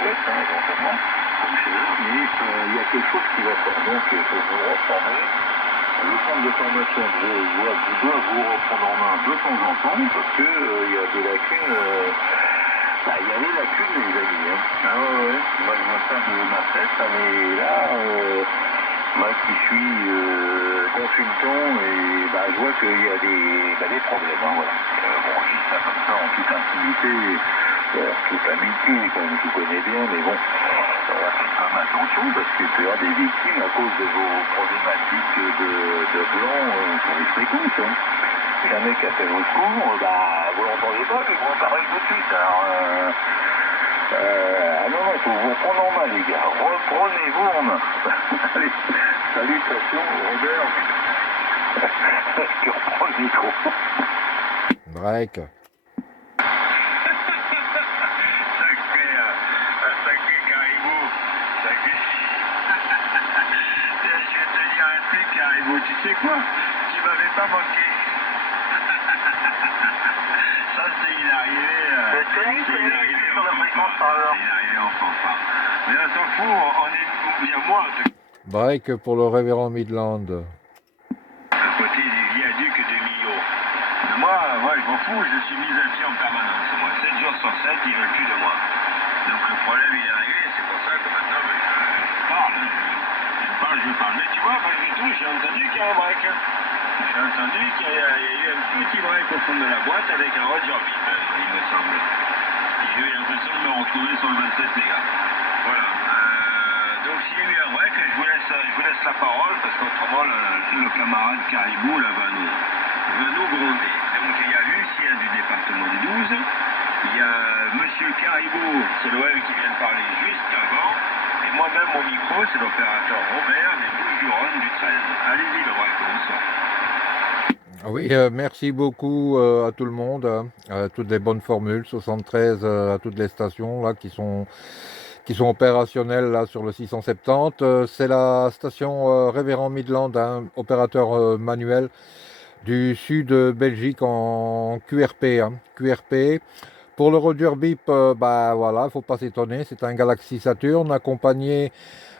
chouette, hein, éventuellement, comme chez eux, mais il y a quelque chose qui va faire. Donc, il faut vous reformer. Le centre de formation doit vous reprendre en main de temps en temps, parce que il y a des lacunes. Il y a des lacunes, les amis. Hein. Ah ouais, moi je vois ça de ma tête, hein, mais là, moi qui suis consultant, et je vois qu'il y a des problèmes. Hein, voilà. Bon, je dis ça comme ça en toute intimité, toute amitié, quand même, je vous connais bien, mais bon, faites quand même attention, parce qu'il peut y avoir des victimes à cause de vos problématiques de blanc sur les fréquences. Hein. Si un mec appelle au secours, vous l'entendez pas, mais vous parlez tout de suite. Alors, non, il faut vous reprendre en main, les gars. Reprenez-vous en main. Allez, salutations, Robert. Tu reprends le micro. Break. Sacré caribou. Sacré. Je vais te dire un truc, caribou. Tu sais quoi? Tu m'avais pas manqué. Ça, c'est une arrivée. C'est une arrivée sur la fréquence par heure. C'est une arrivée en fanfare. Mais on s'en fout, on est. Il y a moi. Break pour le révérend Midland. À côté du viaduc de Millau. Moi, je m'en fous, je suis mis à pied en permanence. Moi, 7 jours sur 7, ils veulent plus de moi. Donc le problème, il est réglé. C'est pour ça que maintenant, je parle. Je parle. Mais tu vois, malgré tout, j'ai entendu qu'il y a un break. J'ai entendu qu'il y a eu un petit break au fond de la boîte avec un Roger Bip, il me semble. J'ai eu l'impression de me retrouver sur le 27 mégas. Voilà. Donc s'il y a eu un break, je vous laisse la parole, parce qu'autrement, le camarade Caribou là, va nous gronder. Donc il y a Lucien du département du 12, il y a Monsieur Caribou, c'est l'OM qui vient de parler juste avant, et moi-même au micro, c'est l'opérateur Robert des Bouches-du-Rhône du 13. Allez-y, le break, bonsoir. Oui, merci beaucoup à tout le monde, à toutes les bonnes formules, 73 à toutes les stations là qui sont opérationnelles là sur le 670. C'est la station Révérend Midland, hein, opérateur manuel du sud de Belgique en QRP. Hein, QRP. Pour le Roger Bip, voilà, faut pas s'étonner, c'est un Galaxy Saturn accompagné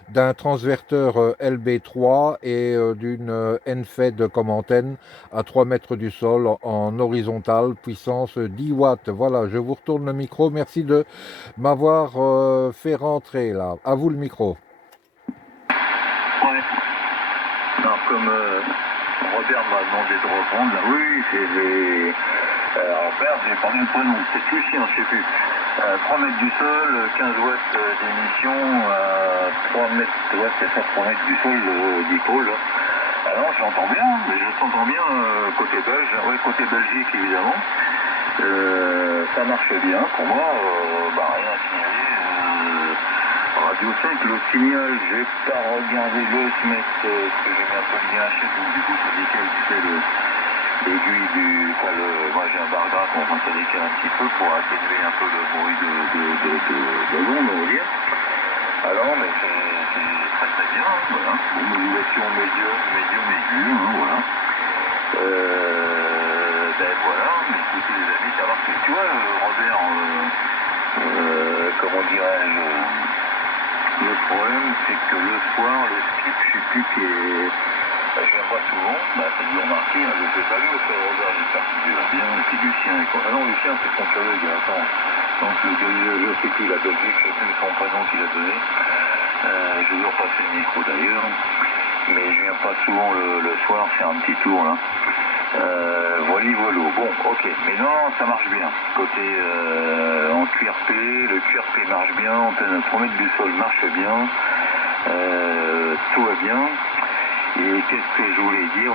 d'un transverteur LB3 et d'une NFED comme antenne à 3 mètres du sol en horizontal, puissance 10 watts. Voilà, je vous retourne le micro. Merci de m'avoir fait rentrer là. À vous le micro. Ouais. Alors, comme Robert m'a demandé de reprendre, là, oui, c'est les. Robert, j'ai parlé le prénom, c'est Lucien, je sais plus. 3 mètres du sol, 15 watts d'émission, 3 mètres, ouais, c'est ça, 3 mètres du sol dipôle. Alors, j'entends bien, mais je t'entends bien côté belge, oui, côté Belgique évidemment. Ça marche bien, pour moi, rien à signaler. Radio 5, le signal, j'ai pas regardé le SMET, parce que j'ai mis un peu le lien HF, donc du coup ça décale, tu sais, l'aiguille du. Moi j'ai un bar graphe, enfin ça décale un petit peu pour atténuer un peu le bruit de l'onde, on va dire. Alors, mais c'est très très bien, hein, voilà. Bon, modulation médium aiguë, hein, voilà. Voilà, mais écoutez les amis, savoir que tu vois, Robert, comment dirais-je, le problème c'est que le soir, le skip, je sais plus qui est. Je viens pas souvent, ça dû remarquer, hein, je ne sais pas lui, parce que Robert, j'espère qu'il va bien, et puis Lucien, et quoi. Ah non, Lucien, c'est son collègue, attends. Donc, je sais plus, la Belgique, je sais plus son prénom qu'il a donné. Je vais repasser le micro d'ailleurs, mais je viens pas souvent le soir faire un petit tour, là. Voilà, bon, ok, mais non, ça marche bien. Côté en QRP, le QRP marche bien, antenne à 3 mètres du sol marche bien, tout va bien. Et qu'est-ce que je voulais dire?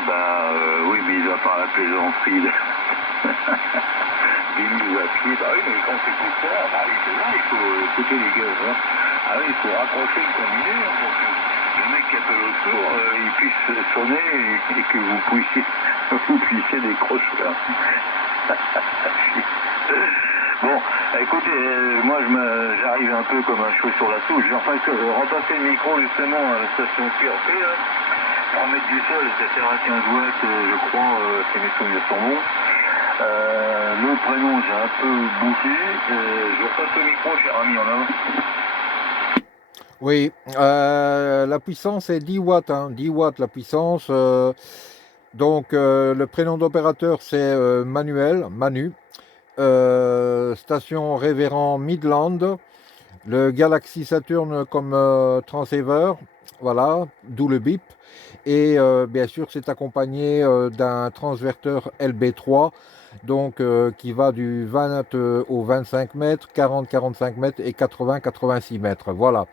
Oui, mais à part la plaisanterie des mises à pied, oui, mais quand c'est tout ça, oui, c'est là, il faut écouter les gars, hein. Ah oui, il faut raccrocher le combiné, hein, pour que le mec qui appelle au secours, il puisse sonner et que vous puissiez décrocher. Hein. Bon, écoutez, moi j'arrive un peu comme un cheveu sur la souche. Je vais repasser le micro justement à la station QRP, là. 3 mètres du sol, c'est à 15 watts, je crois, si mes souvenirs sont bons. Le prénom, j'ai un peu bouffé. Je repasse le micro, cher ami, en avant. Oui, la puissance est 10 watts, hein, 10 watts la puissance. Donc le prénom d'opérateur c'est Manuel, Manu. Station Révérend Midland. Le Galaxy Saturn comme transceiver, voilà, d'où le bip. Et bien sûr, c'est accompagné d'un transverteur LB3, donc qui va du 20 au 25 mètres, 40-45 mètres et 80-86 mètres. Voilà.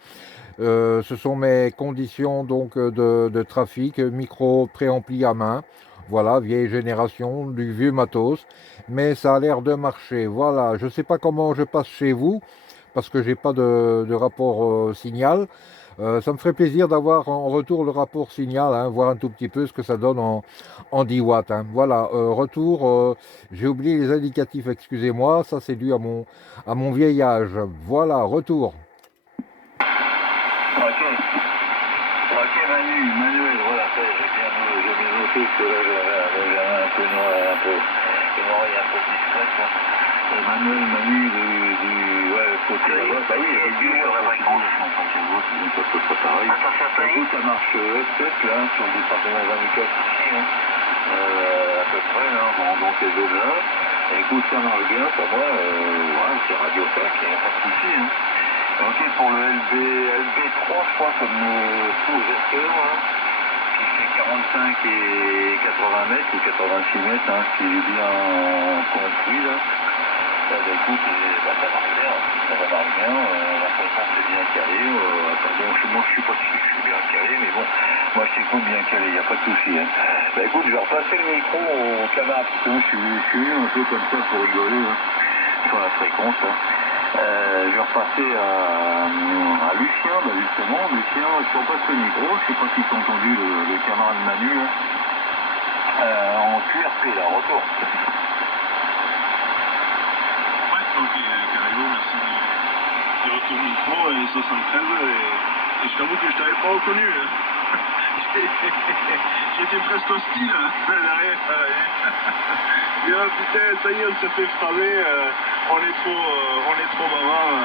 Ce sont mes conditions donc de trafic, micro préampli à main. Voilà, vieille génération, du vieux matos, mais ça a l'air de marcher. Voilà, je ne sais pas comment je passe chez vous, parce que j'ai pas de rapport signal. Ça me ferait plaisir d'avoir en retour le rapport signal, hein, voir un tout petit peu ce que ça donne en 10 watts. Hein. Voilà, retour, j'ai oublié les indicatifs, excusez-moi, ça c'est dû à mon vieil âge. Voilà, retour. Ok, ok Manuel, voilà, ça j'ai bien noté que là j'avais un peu noir, une oreille un peu discrète. Là. Manuel, Manu, ouais, le côté là-bas, bah oui, il y a du sur la fréquence, donc ça peut pas pareil. Écoute, ça marche F7 là, sur le département 24 ici, hein. À peu près, là, dans ces zones-là. Écoute, ça marche bien, pour moi, ouais, c'est Radio Fac, il n'y a pas de souci, hein. Ok, pour le LB3, je crois, comme sous-gesteur, hein, qui fait 45 et 80 mètres ou 86 mètres, hein, ce qui est bien compris, là. Bah, écoute, ça marche bien, ça marche bien, la fréquence est bien calée, pardon, moi je suis pas sûr que je suis bien calé, mais bon, moi je t'écoute bien calé, il n'y a pas de souci. Hein. Bah écoute, je vais repasser le micro au camarade, parce que moi je suis venu un peu comme ça pour rigoler, hein, sur la fréquence. Hein. Je vais repasser à Lucien, bah justement, Lucien, si on passe le micro, je sais pas si tu as entendu le camarade Manu, là, en QRP, là, retour. Donc, Caribou, merci du retour micro et 73. Et je t'avoue que je t'avais pas reconnu. Hein. J'étais presque hostile hein, derrière. Et là, putain, ça y est, on s'est fait cramer. On est trop bavard.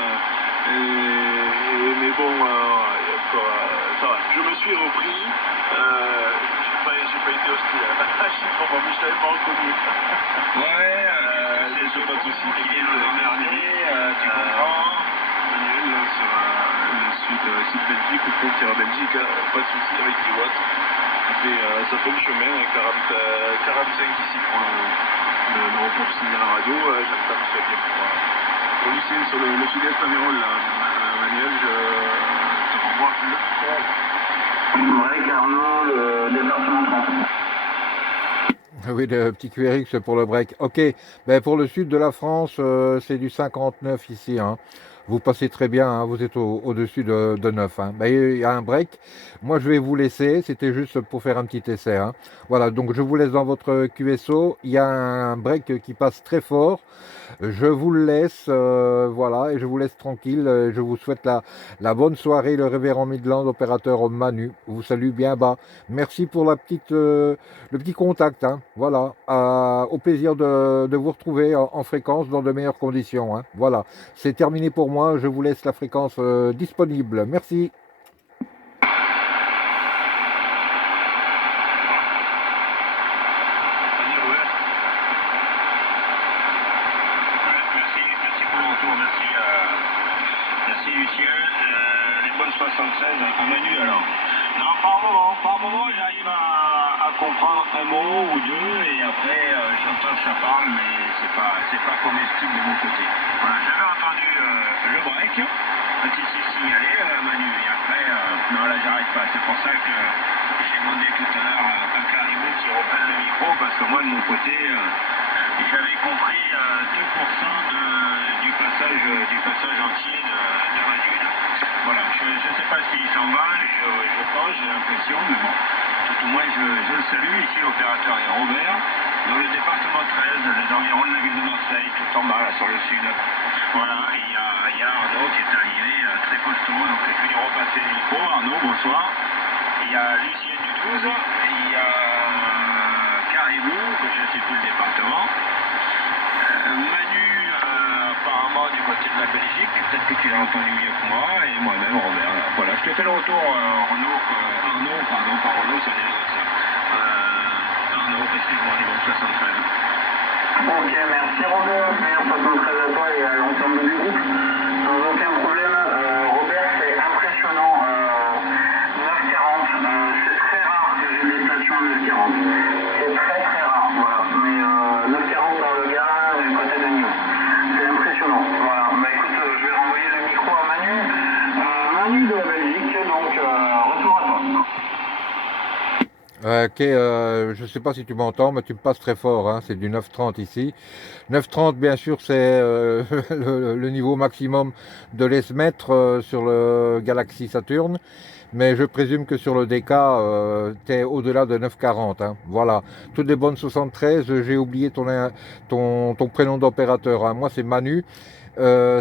Mais bon, ça va. Je me suis repris. J'ai pas été hostile. Je suis trop mais je t'avais pas reconnu. Ouais, c'est pas de soucis. Il est nous emmerder, tu comprends. Manuel, là, sur le sud Belgique, ou frontière Belgique, hein, pas de soucis avec les watts. Ça fait le chemin, 45 ici pour le report signal radio. J'entends très bien pour Lucien sur le sud-est Aveyron, là. Manuel, je te renvoie le micro. Ouais, Carnot, le département 30. Oui, le petit QRX pour le break. Ok, ben pour le sud de la France, c'est du 59 ici. Hein. Vous passez très bien, hein, vous êtes au-dessus de 9. Hein. Ben, il y a un break. Moi, je vais vous laisser. C'était juste pour faire un petit essai. Hein. Voilà, donc je vous laisse dans votre QSO. Il y a un break qui passe très fort. Je vous le laisse, voilà, et je vous laisse tranquille. Je vous souhaite la bonne soirée, le révérend Midland, opérateur Manu. Vous salue bien bas. Merci pour le petit contact. Hein, voilà, au plaisir de vous retrouver en fréquence dans de meilleures conditions. Hein, voilà, c'est terminé pour moi. Je vous laisse la fréquence disponible. Merci. Merci Lucien. Les bonnes 76 à Manu alors. Non, par moment j'arrive à comprendre un mot ou deux et après j'entends que ça parle mais c'est pas comestible de mon côté. Voilà, j'avais entendu le break quand il s'est signalé Manu et après non là j'arrive pas. C'est pour ça que j'ai demandé tout à l'heure à Caribou qui reprenne le micro parce que moi de mon côté j'avais compris 2% du passage entier de Manu. Voilà, je ne sais pas s'il s'en va, je pense, j'ai l'impression, mais bon, tout au moins je le salue. Ici l'opérateur est Robert, dans le département 13, les environs de la ville de Marseille, tout en bas là sur le sud. Voilà, et il y a Arnaud qui est arrivé très costaud, donc je vais lui repasser le micro. Arnaud, bonsoir. Il y a Lucien du 12, et il y a Caribou, que je ne sais plus le département. Manu, apparemment du côté de la Belgique, peut-être que tu l'as entendu mieux que moi, et moi-même Robert. Voilà, je te fais le retour, Arnaud, pas Renaud, ça vient avec ça. Arnaud, excuse-moi, niveau 73. Ok, merci Robert, meilleur 73 à toi et à l'ensemble du groupe. Sans aucun problème, Robert, c'est impressionnant. 9,40, c'est très rare que j'ai des stations à 9,40. C'est très très rare, voilà. Mais 9,40 dans le gars du côté de Nîmes. C'est impressionnant. Voilà, bah écoute, je vais renvoyer le micro à Manu. Manu de la Belgique, donc retour à toi. Ok, je ne sais pas si tu m'entends, mais tu me passes très fort, hein, c'est du 9,30 ici. 9,30 bien sûr c'est le niveau maximum de l'ESMètre sur le Galaxy Saturn, mais je présume que sur le DK tu es au-delà de 9,40. Hein. Voilà, toutes les bonnes 73, j'ai oublié ton prénom d'opérateur, hein. Moi c'est Manu,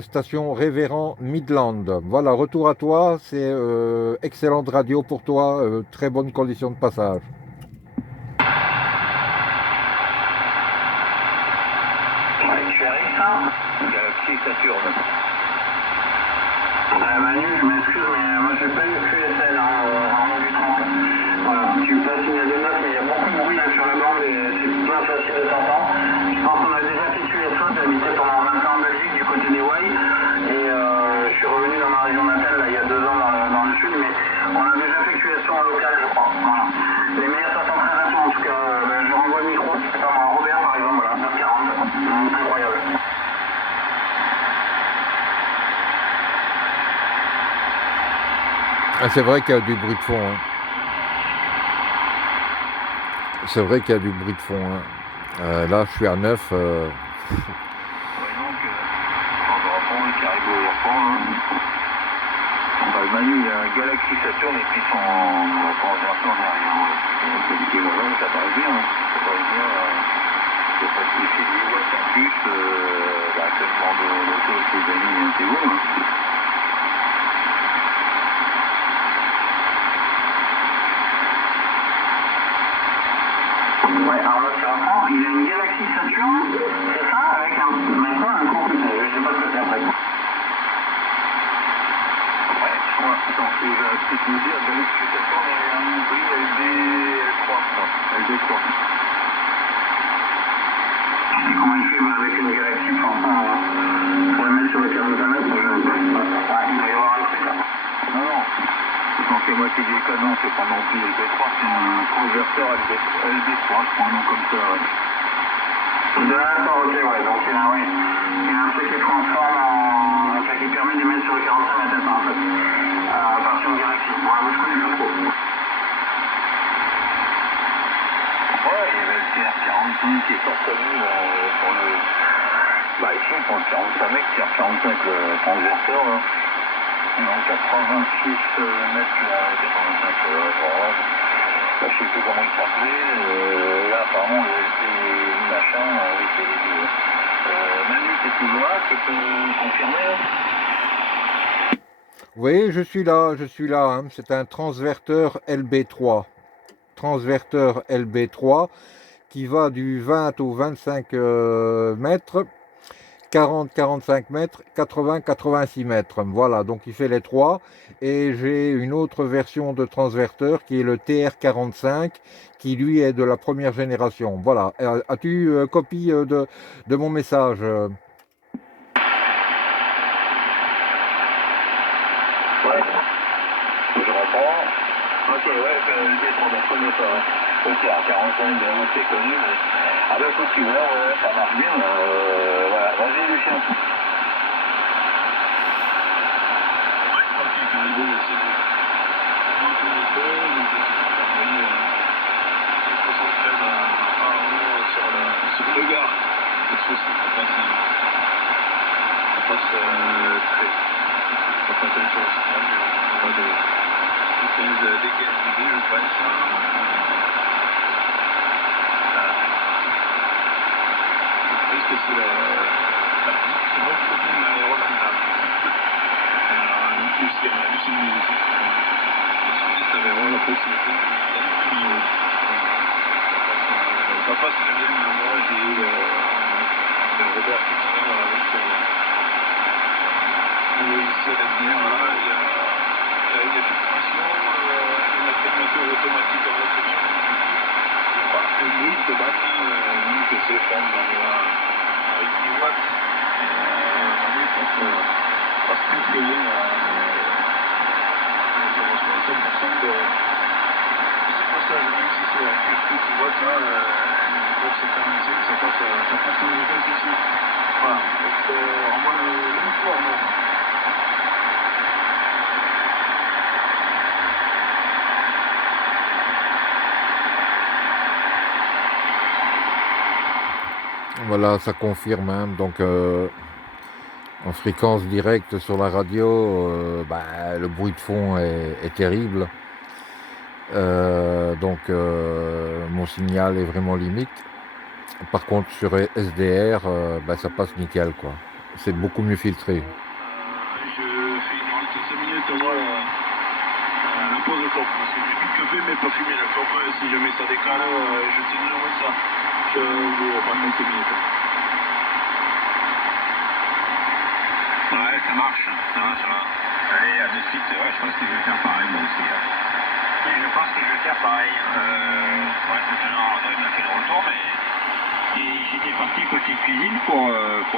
station Révérend Midland. Voilà, retour à toi, c'est excellente radio pour toi, très bonnes conditions de passage. Galaxy Saturne. Manu, je m'excuse, mais moi j'ai pas eu QSL en du 30. Voilà, tu me passes une des notes, mais il y a beaucoup de bruit là, sur la bande et c'est bien facile de t'entendre. Je pense qu'on a déjà fait QSO, j'ai habité pendant 20 ans en Belgique du côté des Wai et je suis revenu dans ma région natale là, il y a 2 ans dans le sud, mais on a déjà fait QSO en local, je crois. Voilà. Les meilleurs 73 à toi en tout cas, je renvoie le micro, c'est pas moi, Robert par exemple, voilà, 9,40, incroyable. Ah, c'est vrai qu'il y a du bruit de fond. Hein. C'est vrai qu'il y a du bruit de fond. Hein. Là, je suis à 9. Ouais, donc, on va reprendre le caribou au reprend. Manu, il y a un Galaxy Saturn et puis son conversion derrière. C'est ce qui est mauvais, ça paraît bien. Ça paraît bien. C'est pas si c'est 10 watts en plus. Actuellement, l'auto, c'est gagné, c'est bon. Ouais, Arnaud, tu reprends. Il a une Galaxy Saturn, c'est ça, avec maintenant un court. Je sais pas ce que c'est après. Ouais, attends, je vais te dire, Galaxy Saturn, il y a un prix LB3, LB3. Comment il fait avec une Galaxy pour la mettre sur le 45 mètres, il va y avoir un truc là. Non. Non, c'est moi qui dis que non, c'est pas non plus LB3, c'est un converteur LB3, je prends un nom comme ça. Ouais. D'accord, ok, ouais, donc il y a un truc qui transforme en. Enfin, qui permet de mettre sur le 45 mètres en fait, à partir de Galaxy. Moi, je connais pas trop. Ouais, il y avait le TR45 qui est sorti pour le. Bah, ici, pour le 45 mètres, TR45, le converteur, là. Donc 86 mètres, là, 85 voilà. Là, je sais plus comment il s'appelait. Là, apparemment, le LP machin, oui, c'est les deux. Manu, t'es toujours là, tu peux confirmer là? Oui, je suis là. Hein. C'est un transverteur LB3. Transverteur LB3 qui va du 20 au 25 mètres. 40-45 mètres, 80-86 mètres. Voilà, donc il fait les trois. Et j'ai une autre version de transverteur qui est le TR45, qui lui est de la première génération. Voilà. As-tu copie de mon message Ouais. Je reprends. Ok, ouais, le D3, je connais pas. Ok, à 45, c'est connu, mais. Ah bah écoute, tu vois, ça marche bien. Voilà, vas-y Lucien. Ouais, ok, caribou, c'est bon. Donc, on est bon, donc, on a envoyé 73 à Arnaud sur le gars. Cette fois-ci, ça passe une chance. On va des KSDB, je pense. Je pense que c'est bon, c'est l'aérodynamique. En plus, il y a la Lucine Musique. Ensuite, ça avait vraiment la possibilité de milieu. Ça passe très bien, mais moi j'ai eu Robert tout à l'heure avec le logiciel FDR, là, il y a eu avec 10 watts. Manu passe plus que rien. Ça reçoit 100% de ce passage, même si c'est avec plus de watts, là, pour ces 45, ça passe sans aucun souci. Voilà, donc vraiment le même forme. Voilà, ça confirme, hein. Donc en fréquence directe sur la radio, le bruit de fond est terrible. Donc mon signal est vraiment limite. Par contre sur SDR, ça passe nickel, quoi. C'est beaucoup mieux filtré. Je fais une halte 5 minutes avant la pause de clope, parce que j'ai bu de café mais pas fumé la clope. Si jamais ça décale, je sais de nouveau ça. Je vous reprends dans 5 minutes. Ouais, ça marche, ça va. Allez, à de suite, ouais, je pense que je vais faire pareil moi aussi. Et je pense que je vais faire pareil. Maintenant, Arnaud il m'a fait le retour, mais j'étais parti côté cuisine pour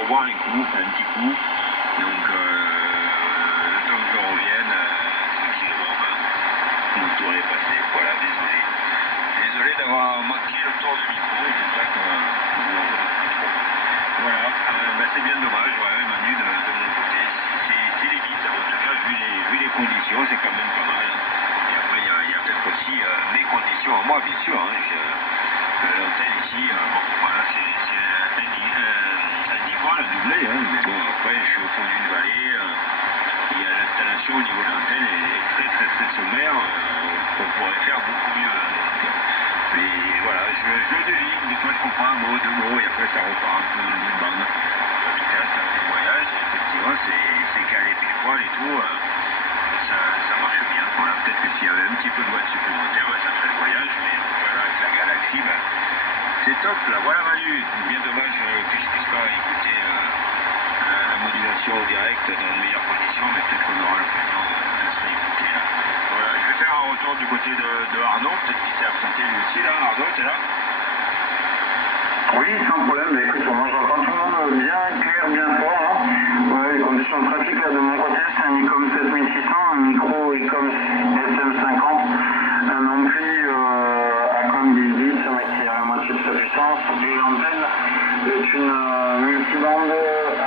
boire un coup, un petit coup. Donc, le temps que je revienne, tranquillement, mon tour est passé. Voilà, désolé. Désolé d'avoir manqué le tour du micro, j'espère que vous en voulez pas trop. Voilà, c'est bien dommage, ouais, Manu, de mon côté, c'est limite, en tout cas, vu les conditions, c'est quand même pas mal. Et après, il y a peut-être aussi mes conditions à moi, bien sûr. L'antenne ici, voilà, c'est un niveau, un doublé, mais bon, après, je suis au fond d'une vallée, il y a l'installation au niveau de l'antenne est très sommaire, on pourrait faire beaucoup mieux. Mais voilà, je devine, des fois je comprends un mot, deux mots, et après ça repart un peu dans le même bande. Là, ça fait le voyage, et effectivement, c'est calé pile poil et tout, ça marche bien. Voilà, peut-être que s'il y avait un petit peu de watts supplémentaires, ça ferait le voyage, mais voilà, avec la galaxie, c'est top, là, voilà Manu. Bien dommage que je puisse pas écouter la modulation au direct dans de meilleures conditions, mais peut-être qu'on aura l'occasion de se réécouter là. Voilà, je vais faire un retour du côté de Arnaud, peut-être qu'il s'est absenté lui aussi là. Arnaud, t'es là? Oui, sans problème. Écoute, moi j'entends tout le monde bien clair, bien fort. Ouais, les conditions de trafic là de mon côté, c'est un ICOM 7600, un micro ICOM SM50, un ampli Acom 18 qui a la moitié de sa puissance, et l'antenne est une multibande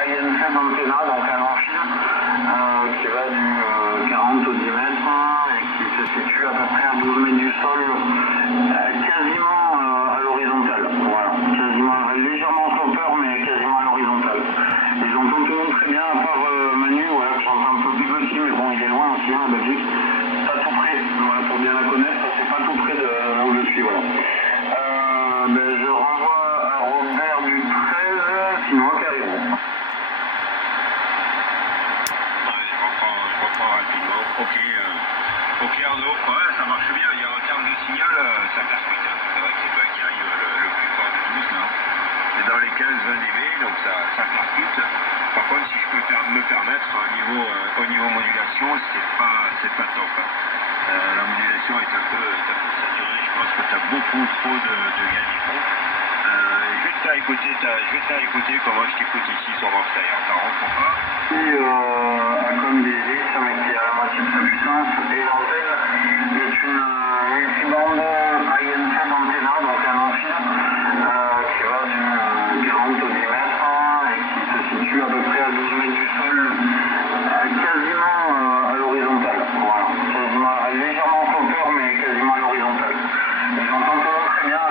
INC d'antenna, donc un amphi qui va du 40 au 10 mètres et qui se situe à peu près à 12 mètres du sol, quasiment à l'horizontale. Voilà, quasiment légèrement stopper, mais quasiment à l'horizontale. Et j'entends tout le monde très bien, à part Manu, voilà, que j'entends un peu plus petit, mais bon, il est loin aussi, en Belgique. Pas tout près, voilà, pour bien la connaître, c'est pas tout près de là où je suis, voilà. Je renvoie à Robert du 13, sinon à Caribou. Je reprends rapidement. Ok Arnaud, ouais, ça marche bien. Il y a en termes de signal, ça percute. C'est vrai que c'est toi qui arrive le plus fort de tous là. C'est dans les 15-20 dB, donc ça percute. Par contre, si je peux me permettre, au niveau modulation, c'est pas top. La modulation est un peu saturée. Je pense que tu as beaucoup trop de gain d'écho. Je vais te faire écouter comment je t'écoute ici sur Marseille. T'en rends pas? Acom 18, qui a la moitié de sa puissance, et l'antenne est une multibande INC d'antenna, donc un amphi qui va du 40 au 10 mètres et qui se situe à peu près à 12 mètres du sol, quasiment à l'horizontale. Voilà, quasiment légèrement stopper, mais quasiment à l'horizontale. Et j'entends tout le monde très bien.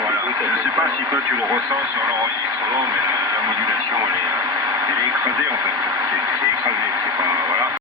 Voilà, je ne sais pas si toi tu le ressens sur l'enregistrement, mais la modulation elle est écrasée en fait. C'est écrasé, c'est pas. Voilà.